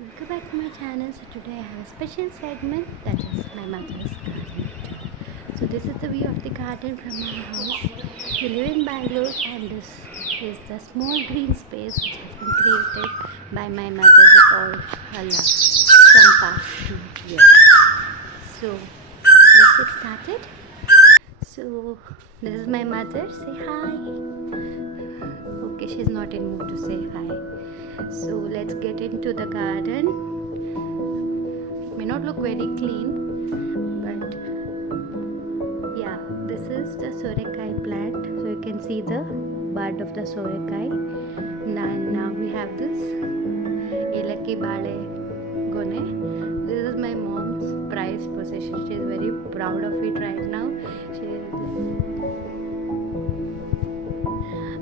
Welcome back to my channel. So today I have a special segment that is my mother's garden. So this is the view of the garden from our house. We live in Bangalore and this is the small green space which has been created by my mother with all her love from past 2 years. So let's get started. So this is my mother. Say hi. Okay, she's not in mood to say hi. So let's get into the garden. May not look very clean, but yeah, this is the sorekai plant. So you can see the bud of the sorekai. Now we have this elaki bale gone. This is my mom's prized possession. She is very proud of it right now. She is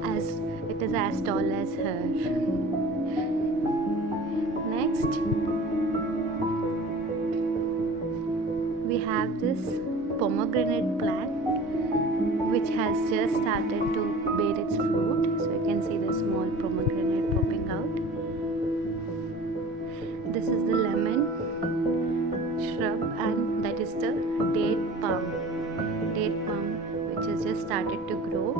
as it is as tall as her. Next, we have this pomegranate plant which has just started to bear its fruit. So you can see the small pomegranate popping out. This is the lemon shrub, and that is the date palm which has just started to grow.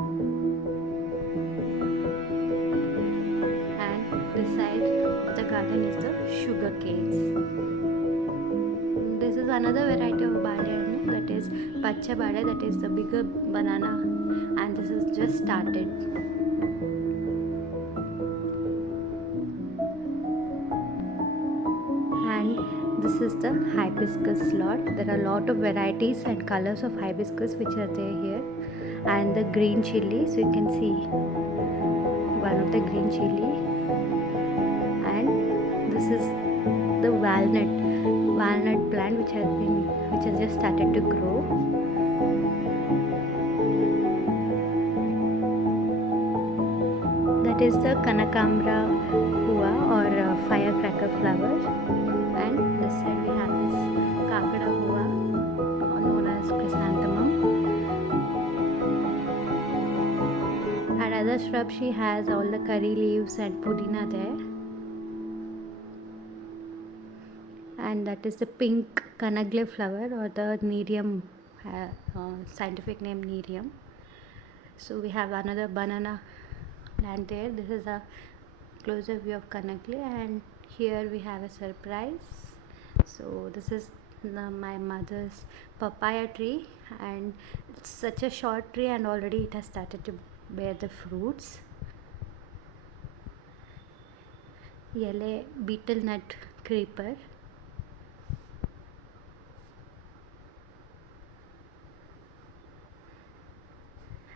And this side of the garden is the sugar canes. This is another variety of bale, that is pacha bale, that is the bigger banana, and this is just started. And this is the hibiscus lot. There are a lot of varieties and colors of hibiscus which are there here, and the green chili. So you can see one of the green chili, and this is the walnut plant which has just started to grow. That is the Kanakamra hua, or firecracker flower. And this side we have this Kakada hua, known as chrysanthemum. And other shrub, she has all the curry leaves and pudina there. And that is the pink kanagle flower, or the nerium, scientific name nerium. So we have another banana plant there. This is a closer view of kanagle, and here we have a surprise. So this is my mother's papaya tree, and it's such a short tree and already it has started to bear the fruits. Yellow beetle nut creeper.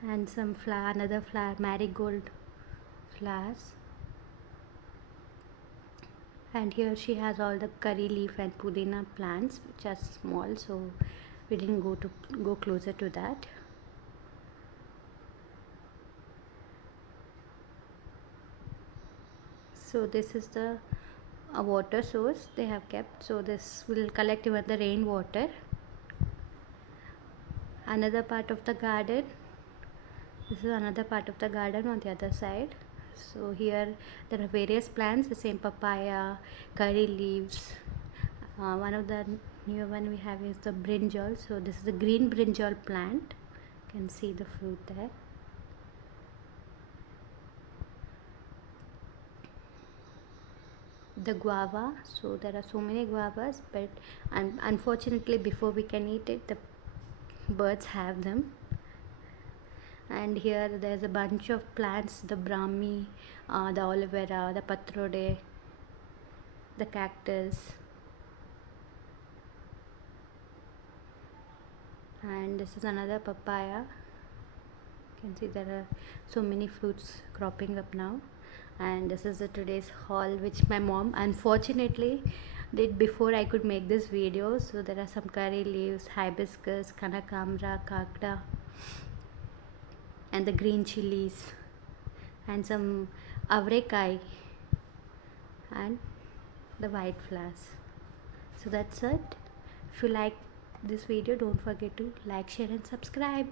And some another flower, marigold flowers. And here she has all the curry leaf and pudina plants which are small, so we didn't go closer to that. So this is the water source they have kept, so this will collect even the rainwater. Another part of the garden, this is another part of the garden on the other side. So here there are various plants, the same papaya, curry leaves. One of the new one we have is the brinjal. So this is the green brinjal plant. You can see the fruit there. The guava. So there are so many guavas, but unfortunately before we can eat it, the birds have them. And here there's a bunch of plants, the brahmi, the aloe vera, the patrode, the cactus, and this is another papaya. You can see there are so many fruits cropping up now. And this is the today's haul which my mom unfortunately did before I could make this video. So there are some curry leaves, hibiscus, kanakamra, kakda, and the green chilies, and some avrekai, and the white flowers. So that's it. If you like this video, don't forget to like, share and subscribe.